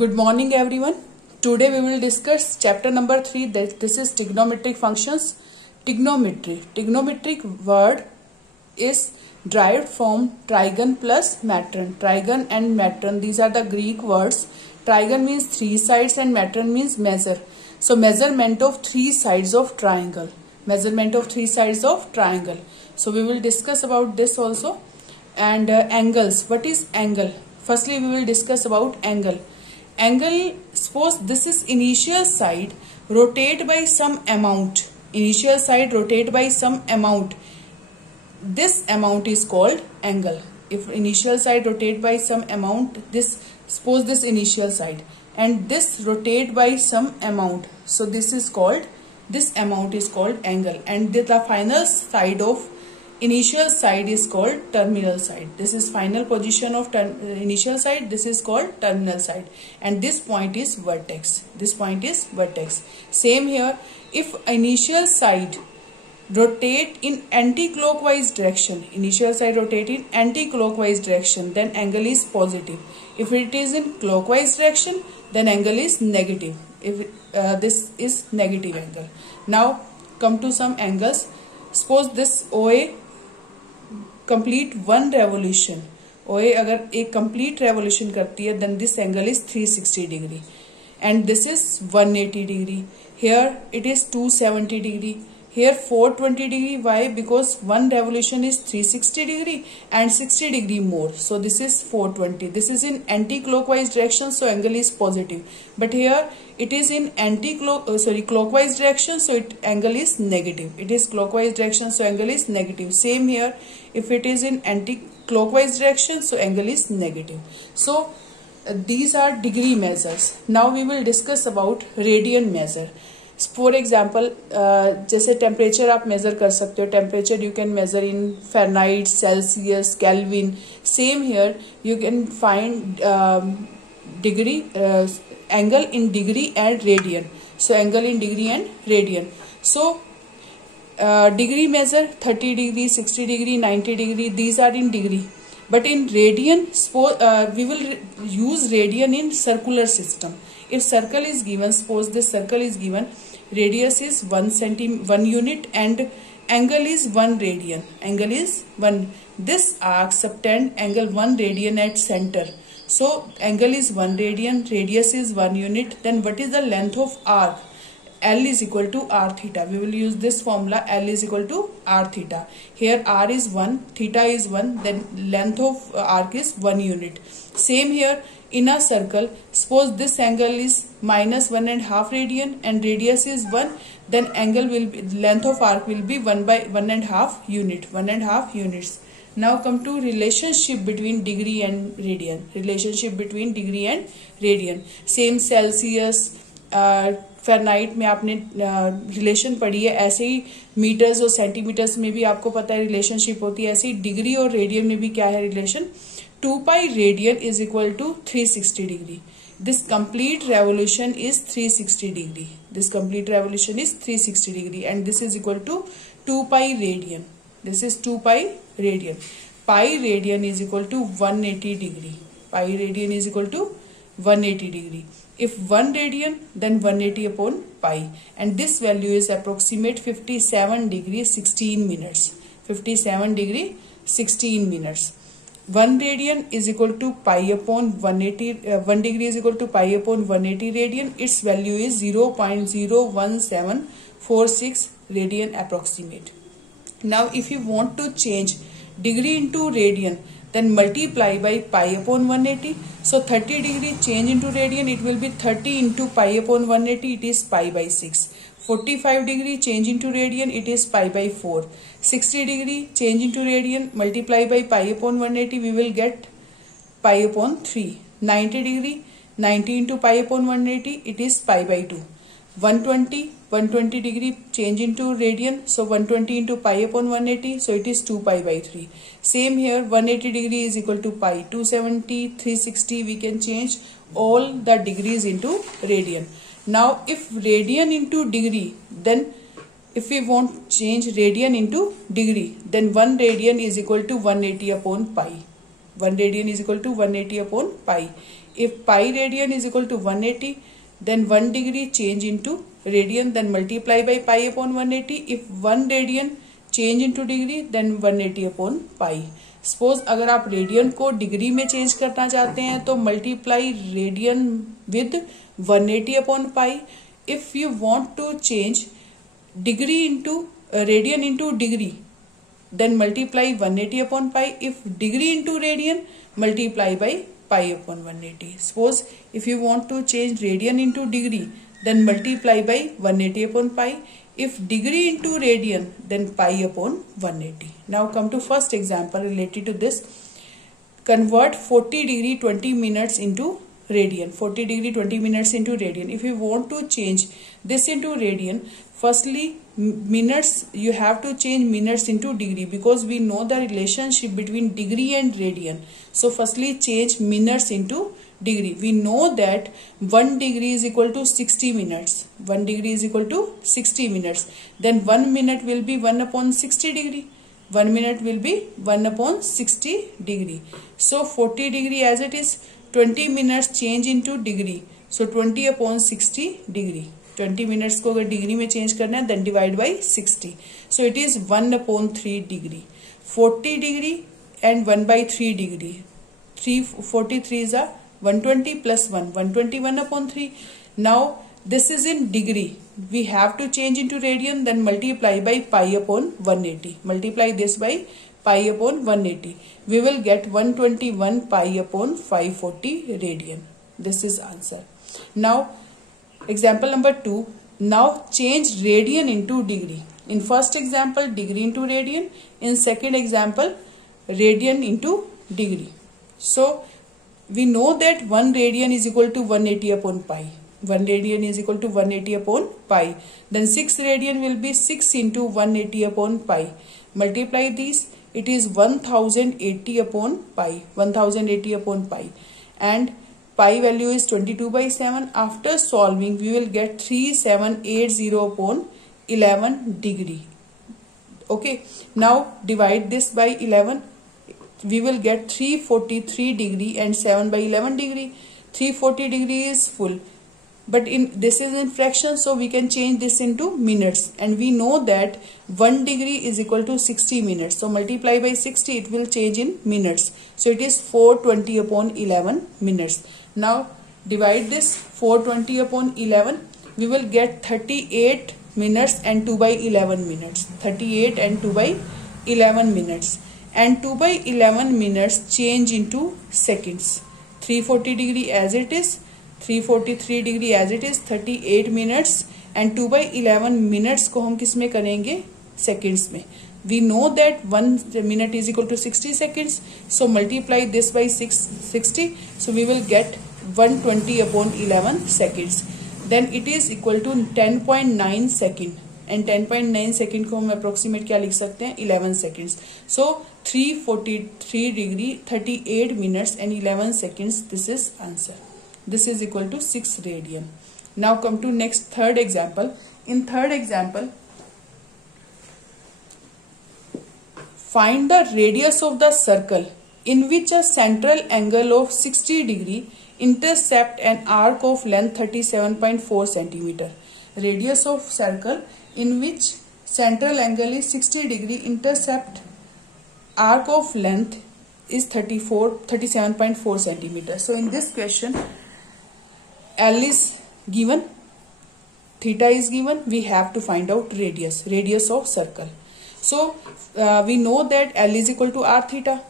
Good morning everyone. Today we will discuss chapter number 3. This is trigonometric functions. Trigonometry. Trigonometric word is derived from trigon plus matron. Trigon and matron, these are the Greek words. Trigon means three sides and matron means measure. So measurement of three sides of triangle. Measurement of three sides of triangle. So we will discuss about this also. And angles. What is angle? Firstly we will discuss about angle. Angle, suppose this is initial side, rotate by some amount. Initial side rotate by some amount. This amount is called angle. If initial side rotate by some amount, suppose this initial side and this rotate by some amount. So this amount is called angle, and the final side of initial side is called terminal side. This is final position of initial side. This is called terminal side, and this point is vertex. This point is vertex. Same here. If initial side rotate in anti-clockwise direction, initial side rotate in anti-clockwise direction, then angle is positive. If it is in clockwise direction, then angle is negative. If this is negative angle. Now come to some angles. Suppose this OA complete one revolution. OA अगर एक complete revolution करती है, then this angle is 360 degree, and this is 180 degree. Here it is 270 degree. Here 420 degree. Why? Because one revolution is 360 degree and 60 degree more. So this is 420. This is in anti-clockwise direction, so angle is positive. But here it is in clockwise direction, so angle is negative. It is clockwise direction, so angle is negative. Same here. If it is in anti-clockwise direction, so angle is negative. So these are degree measures. Now we will discuss about radian measure. For example जैसे temperature आप measure कर सकते हो. Temperature you can measure in Fahrenheit, Celsius, kelvin. Same here you can find degree angle in degree and radian. So angle in degree and radian. So degree measure 30 degree, 60 degree, 90 degree. These are in degree. But in radian, we will use radian in circular system. If circle is given, suppose this circle is given, radius is 1 unit and angle is 1 radian. Angle is 1. This arc subtend angle 1 radian at center. So angle is 1 radian, radius is 1 unit. Then what is the length of arc? L is equal to r theta. We will use this formula. L is equal to r theta. Here r is 1, theta is 1, then length of arc is 1 unit. Same here in a circle. Suppose this angle is minus 1.5 radian and radius is 1. Then angle will be, length of arc will be 1 by 1.5 unit. 1.5 units. Now come to relationship between degree and radian. Relationship between degree and radian. Same Celsius, Fahrenheit में आपने relation पढ़ी है. ऐसे ही metres और centimetres में भी आपको पता है रिलेशनशिप होती है. ऐसे ही डिग्री और रेडियन में भी क्या है relation? 2 pi radian is equal to 360 degree. This complete revolution is 360 degree. This complete revolution is 360 degree and this is equal to 2 pi radian. This is 2 pi radian. Pi radian is equal to 180 degree. Pi radian is equal to 180 degree. If 1 radian, then 180 upon pi, and this value is approximate 57 degree 16 minutes. 57 degree 16 minutes. 1 radian is equal to pi upon 180. 1 degree is equal to pi upon 180 radian. Its value is 0.01746 radian approximate. Now, if you want to change degree into radian, then multiply by pi upon 180. So 30 degree change into radian, it will be 30 into pi upon 180, it is pi by 6. 45 degree change into radian, it is pi by 4. 60 degree change into radian, multiply by pi upon 180, we will get pi upon 3. 90 degree, 90 into pi upon 180, it is pi by 2. 120 degree change into radian, so 120 into pi upon 180, so it is 2 pi by 3. Same here, 180 degree is equal to pi. 270, 360, we can change all the degrees into radian. Now if radian into degree, then if we want change radian into degree, then 1 radian is equal to 180 upon pi. 1 radian is equal to 180 upon pi. If pi radian is equal to 180, then 1 degree change into radian, then multiply by pi upon 180. If 1 radian change into degree, then 180 upon pi. Suppose अगर आप radian को degree में change करना चाहते हैं तो multiply radian with 180 upon pi. If you want to change degree into radian into degree, then multiply 180 upon pi. If degree into radian, multiply by pi upon 180. Suppose if you want to change radian into degree, then multiply by 180 upon pi. If degree into radian, then pi upon 180. Now come to first example related to this. Convert 40 degree 20 minutes into radian. 40 degree 20 minutes into radian. If you want to change this into radian, firstly minutes, you have to change minutes into degree, because we know the relationship between degree and radian. So firstly change minutes into degree. We know that 1 degree is equal to 60 minutes. 1 degree is equal to 60 minutes. Then 1 minute will be 1 upon 60 degree. 1 minute will be 1 upon 60 degree. So 40 degree as it is, 20 minutes change into degree. So 20 upon 60 degree. 20 minutes को अगर degree में change करना है, then divide by 60. So it is 1 upon 3 degree. 40 degree and 1 by 3 degree. 43 is a 120 plus 1, 121 upon 3. Now this is in degree. We have to change into radian, then multiply by pi upon 180. Multiply this by pi upon 180. We will get 121 pi upon 540 radian. This is answer. Now example number 2. Now change radian into degree. In first example, degree into radian. In second example, radian into degree. So we know that 1 radian is equal to 180 upon pi. 1 radian is equal to 180 upon pi. Then 6 radian will be 6 into 180 upon pi. Multiply these. It is 1080 upon pi. 1080 upon pi. And pi value is 22 by 7. After solving, we will get 3780 upon 11 degree. Okay. Now divide this by 11. We will get 343 degree and 7 by 11 degree. 340 degree is full, but this is in fraction, so we can change this into minutes, and we know that 1 degree is equal to 60 minutes. So multiply by 60, it will change in minutes. So it is 420 upon 11 minutes. Now divide this 420 upon 11. We will get 38 minutes and 2 by 11 minutes. 38 and 2 by 11 minutes. And 2 by 11 minutes change into seconds. 340 degree as it is, 343 degree as it is, 38 minutes and 2 by 11 minutes को हम किस में करेंगे? Seconds में. We know that 1 minute is equal to 60 seconds. So multiply this by 60. So we will get 120 upon 11 seconds. Then it is equal to 10.9 second. And 10.9 second को हम approximate क्या लिख सकते हैं? 11 seconds. So 343 degree 38 minutes and 11 seconds. This is answer. This is equal to 6 radian. Now come to next third example. In third example, find the radius of the circle in which a central angle of 60 degree intercept an arc of length 37.4 centimeter. Radius of circle in which central angle is 60 degree, intercept arc of length is 37.4 centimeter. So in this question, L is given, theta is given, we have to find out radius of circle. So we know that L is equal to r theta.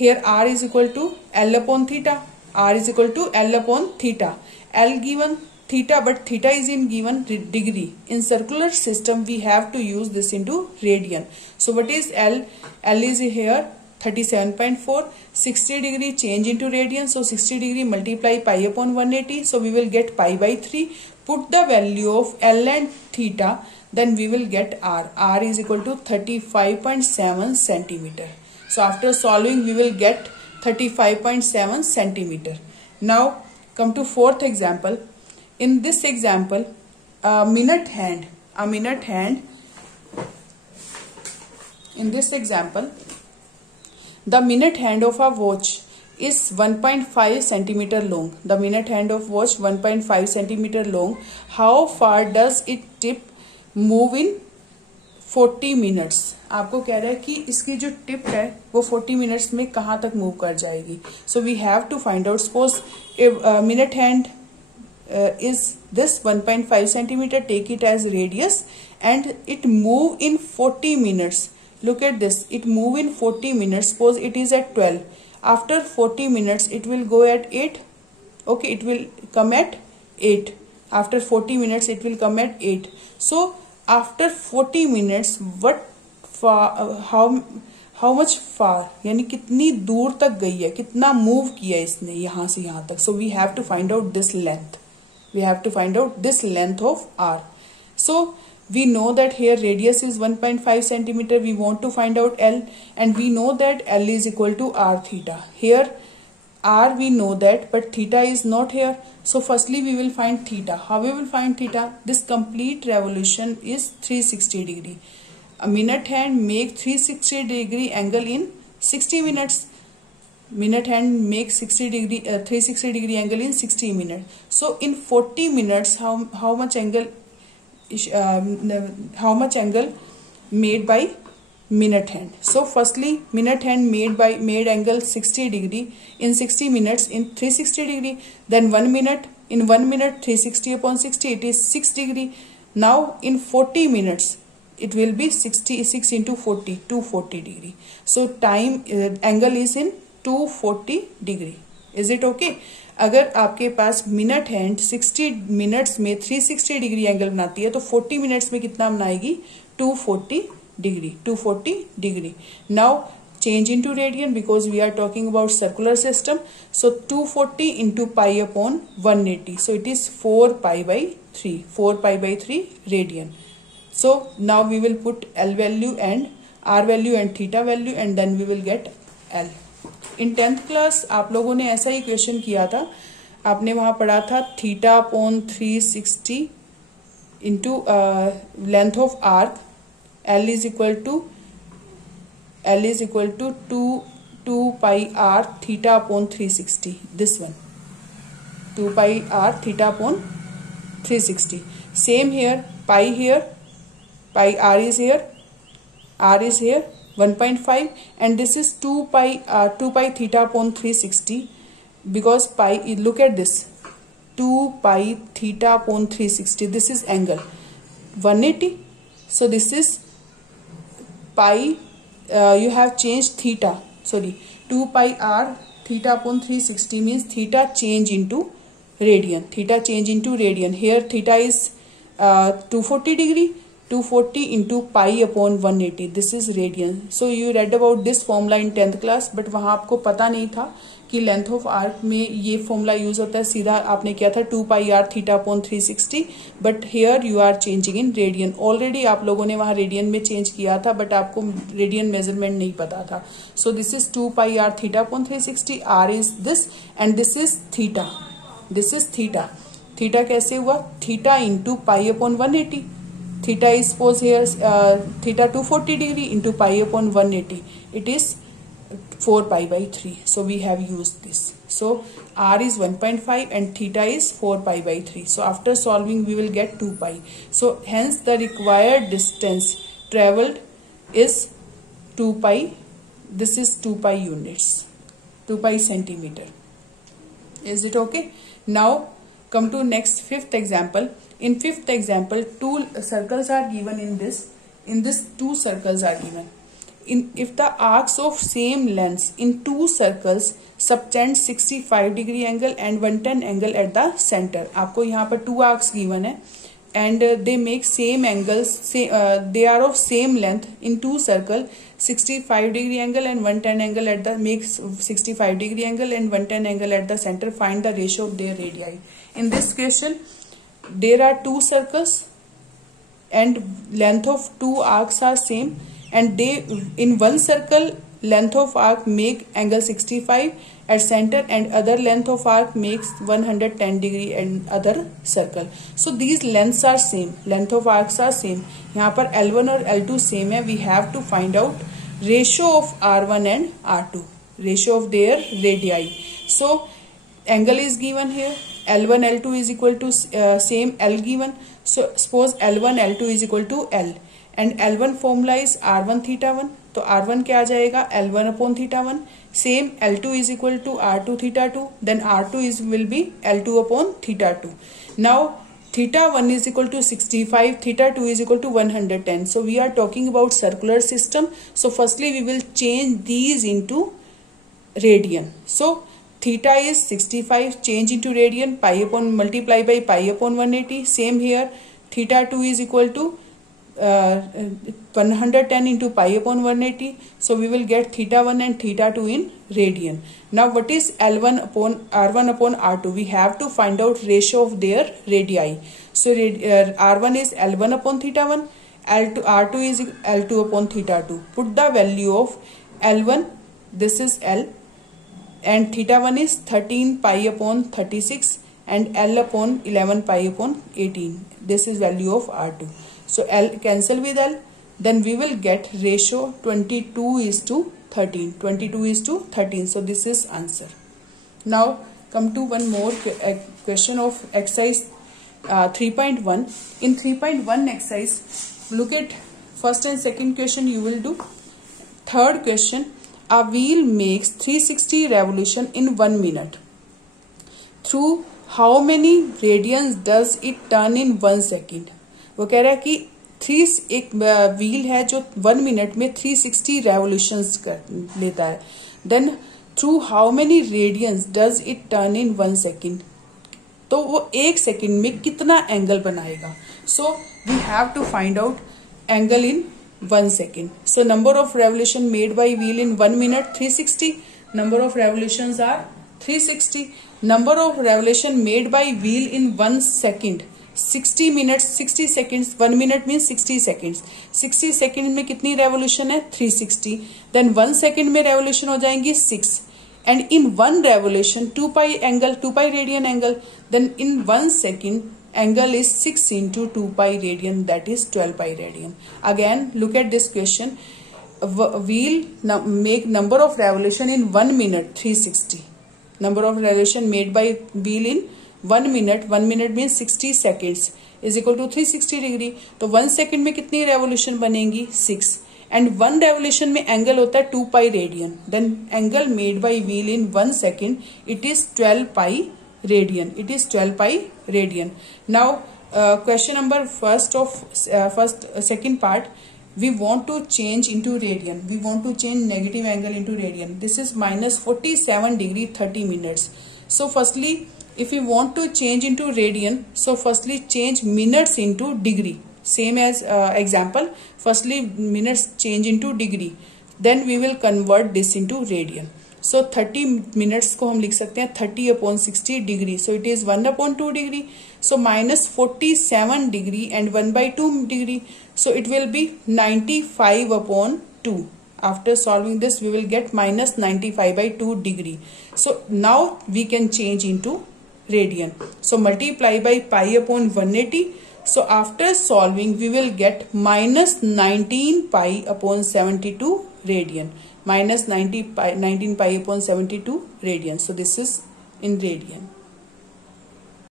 Here r is equal to L upon theta. R is equal to L upon theta. L given theta, but theta is in given degree. In circular system, we have to use this into radian. So what is L? L is here 37.4. 60 degree change into radian. So 60 degree multiply pi upon 180. So we will get pi by 3. Put the value of L and theta. Then we will get R. R is equal to 35.7 centimeter. So after solving, we will get 35.7 centimeter. Now come to fourth example. In this example, a minute hand. In this example, the minute hand of a watch is 1.5 centimeter long. The minute hand of watch 1.5 centimeter long. How far does it tip move in 40 minutes? आपको कह रहा है कि इसकी जो tip है वो 40 minutes में कहाँ तक मूव कर जाएगी. So we have to find out. Suppose minute hand is this 1.5 centimeter. Take it as radius and it move in 40 minutes. Look at this, it move in 40 minutes. Suppose it is at 12. After 40 minutes it will go at 8. Okay, it will come at 8. After 40 minutes it will come at 8. So after 40 minutes what far, how much far, यानी कितनी दूर तक गई है, कितना move किया इसने यहाँ से यहाँ तक. So we have to find out this length. We have to find out this length of r. So we know that here radius is 1.5 centimeter. We want to find out L, and we know that L is equal to r theta. Here r we know that, but theta is not here. So firstly we will find theta. How we will find theta? This complete revolution is 360 degree. A minute hand make 360 degree angle in 60 minutes. Minute hand make 360 degree angle in 60 minutes. So in 40 minutes, how much angle made by minute hand? So firstly, minute hand made angle 60 degree in 60 minutes in 360 degree. Then 1 minute, in 1 minute 360 upon 60, it is 6 degree. Now in 40 minutes it will be 66 into 40, 240 degree. So time angle is in 240 degree. Is it okay? अगर आपके पास minute hand 60 minutes में 360 degree angle बनाती है तो 40 minutes में कितना बनाएगी? 240 degree. 240 degree. Now change into radian because we are talking about circular system. So 240 into pi upon 180. So it is 4 pi by 3. 4 pi by 3 radian. So now we will put L value and R value and theta value and then we will get L. In 10th class आप लोगों ने ऐसा ही question किया था. आपने वहां पढ़ा था theta upon 360 into length of arc. L is equal to 2 pi R theta upon 360. This one 2 pi R theta upon 360. Same here, pi here, pi R is here 1.5 and this is 2 pi theta upon 360 because pi, look at this, 2 pi theta upon 360, this is angle 180. So this is pi, you have changed theta, sorry, 2 pi r theta upon 360 means theta change into radian. Here theta is 240 degree. 240 into pi upon 180. This is radian. So you read about this formula in 10th class, but वहाँ आपको पता नहीं था कि length of arc में ये formula use होता है. सीधा आपने किया था 2 pi R theta upon 360, but here you are changing in radian. Already आप लोगों ने वहाँ रेडियन में चेंज किया था, बट आपको रेडियन मेजरमेंट नहीं पता था. So this is 2 pi R theta upon 360. R is this and this is theta. Theta कैसे हुआ? Theta into pi upon 180. Theta is suppose here theta 240 degree into pi upon 180. It is 4 pi by 3. So we have used this. So r is 1.5 and theta is 4 pi by 3. So after solving we will get 2 pi. So hence the required distance traveled is 2 pi. This is 2 pi units. 2 pi centimeter. Is it okay? Now come to next 5th example. In 5th example, 2 circles are given in this. In this 2 circles are given. If the arcs of same lengths in 2 circles subtend 65 degree angle and 110 angle at the center. आपको यहाँ पर 2 arcs given है and they make same angles. They are of same length in 2 circle. 65 degree angle and 110 angle at the makes 65 degree angle and 110 angle at the center. Find the ratio of their radii. In this question, there are 2 circles and length of 2 arcs are same, and they in one circle length of arc make angle 65 at center and other length of arc makes 110 degree and other circle. So these lengths are same, length of arcs are same. यहाँ पर L1 और L2 same है. We have to find out ratio of R1 and R2. ratio of their radii. So angle is given here, L1 L2 is equal to same L given. So suppose L1 L2 is equal to L and L1 formula is R1 theta 1. तो R1 क्या आ जाएगा, L1 upon theta 1. Same L2 is equal to R2 theta 2. Then R2 will be L2 upon theta 2. Now theta 1 is equal to 65, theta 2 is equal to 110. So we are talking about circular system. So firstly we will change these into radian. So theta is 65, change into radian, pi upon multiply by pi upon 180. Same here, theta 2 is equal to 110 into pi upon 180. So we will get theta 1 and theta 2 in radian. Now what is L1 upon R1 upon R2? We have to find out ratio of their radii. So R1 is L1 upon theta 1, R2 is L2 upon theta 2. Put the value of L1, this is L, and theta 1 is 13 pi upon 36 and L upon 11 pi upon 18. This is value of R2. So L cancel with L, then we will get ratio 22 is to 13. 22 is to 13. So this is answer. Now come to one more question of exercise 3.1. In 3.1 exercise, look at first and second question you will do. Third question, a wheel makes 360 revolution in 1 minute. Through how many radians does it turn in 1 second? वो कह रहा है कि एक wheel है जो 1 minute में 360 revolutions लेता है. Then through how many radians does it turn in 1 second. तो वो 1 सेकेंड में कितना एंगल बनाएगा. So we have to find out angle in 1 second. So number of revolution made by wheel in 1 minute 360. Number of revolutions are 360. Number of revolution made by wheel in 1 second 60 minutes 60 seconds. 1 minute mean 60 seconds. 60 second में कितनी revolution है 360. Then 1 second में revolution हो जाएंगी 6. And in 1 revolution 2 pi angle 2 pi radian angle. Then in 1 second angle is 6 into 2 pi radian, that is 12 pi radian. Again look at this question. Wheel make number of revolution in 1 minute 360. Number of revolution made by wheel in 1 minute. 1 minute means 60 seconds is equal to 360 degree. तो 1 second में कितनी revolution बनेंगी 6. And 1 revolution में angle होता है 2 pi radian. Then angle made by wheel in 1 second it is 12 pi radian. It is 12 pi radian. Now question number second part, we want to change into radian. We want to change negative angle into radian. This is minus 47 degree 30 minutes. So firstly if we want to change into radian, so firstly change minutes into degree. Same as example, firstly minutes change into degree, then we will convert this into radian. So 30 minutes को हम लिख सकते हैं 30 upon 60 degree. So it is 1 upon 2 degree. So minus 47 degree and 1 by 2 degree. So it will be 95 upon 2. After solving this we will get minus 95 by 2 degree. So now we can change into radian. So multiply by pi upon 180. So after solving we will get minus 19 pi upon 72 radian. Minus 19 pi upon 72 radian. So this is in radian.